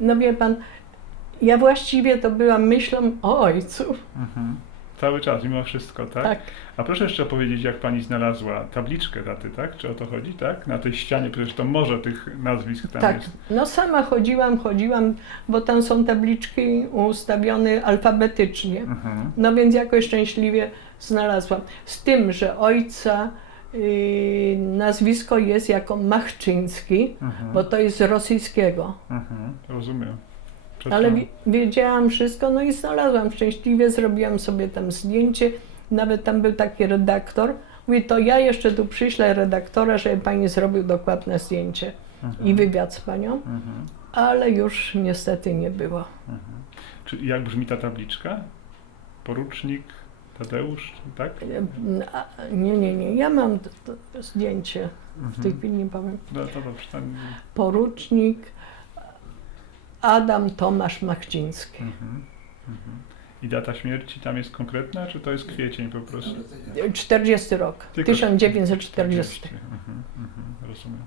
No wie pan, ja właściwie to byłam myślą o ojcu. Mhm. Cały czas, mimo wszystko, tak? Tak. A proszę jeszcze powiedzieć, jak pani znalazła tabliczkę taty, tak? Czy o to chodzi, tak? Na tej ścianie, przecież to może tych nazwisk tam Tak, jest. no sama chodziłam, chodziłam, bo tam są tabliczki ustawione alfabetycznie. Mhm. No więc jakoś szczęśliwie znalazłam. Z tym, że ojca yy, nazwisko jest jako Machczyński, Mhm. bo to jest z rosyjskiego. Mhm. Rozumiem. Przed Ale wi- wiedziałam wszystko, no i znalazłam szczęśliwie, zrobiłam sobie tam zdjęcie. Nawet tam był taki redaktor. Mówi, to ja jeszcze tu przyślę redaktora, żeby pani zrobił dokładne zdjęcie Mhm. i wywiad z panią, Mhm. ale już niestety nie było. Mhm. Czy jak brzmi ta tabliczka? Porucznik Tadeusz, tak? A, Nie, nie, nie, ja mam to, to zdjęcie, w tej Mhm. chwili nie powiem. No to dobrze, tam... Porucznik Adam Tomasz Machciński. mhm. Mhm. I data śmierci tam jest konkretna, czy to jest kwiecień po prostu? 40 rok, Tylko- 1940. Mhm, mhm, rozumiem.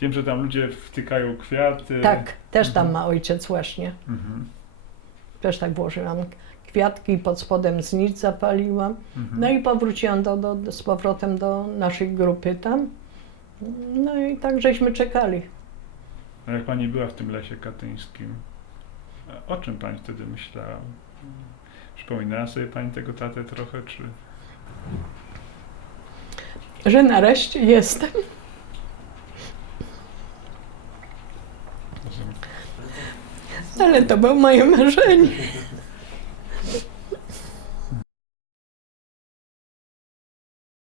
Wiem, że tam ludzie wtykają kwiaty. Tak, też tam ma ojciec właśnie. Też tak włożyłam kwiatki, pod spodem znicz zapaliłam. mhm. No i powróciłam do, do, z powrotem do naszej grupy tam. No i tak żeśmy czekali. A jak pani była w tym lesie katyńskim, o czym pani wtedy myślała? Przypominała sobie pani tego tatę trochę, czy... Że nareszcie jestem. Ale to było moje marzenie.